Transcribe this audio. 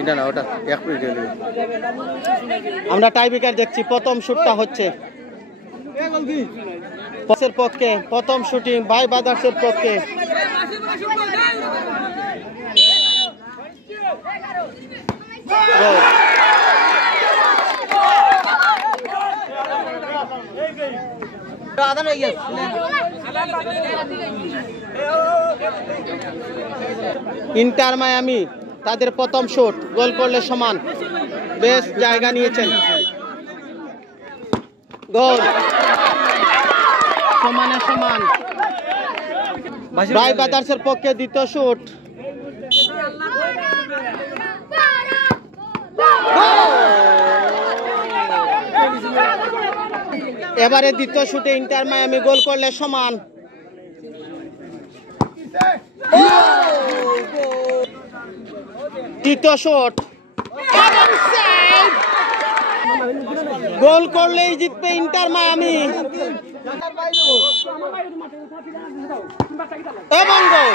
এটা না ওটা 1 মিনিট দিলে আমরা টাই ব্রেকার দেখছি প্রথম শুটটা হচ্ছে পক্ষের পক্ষে প্রথম শুটিং ভাই ব্রাদার্সের পক্ষে ইন্টার মায়ামি তাদের প্রথম শট গোল করলে সমান বেশ জায়গা নিয়েছেন গোল সমানে সমান ভাই ব্রাদার্সের পক্ষে দ্বিতীয় শট এবারে দ্বিতীয় শুটে ইন্টার মায়ামি গোল করলে সমান তৃতীয় শট গোল করলেই জিতবে ইন্টার মায়ামি এবং গোল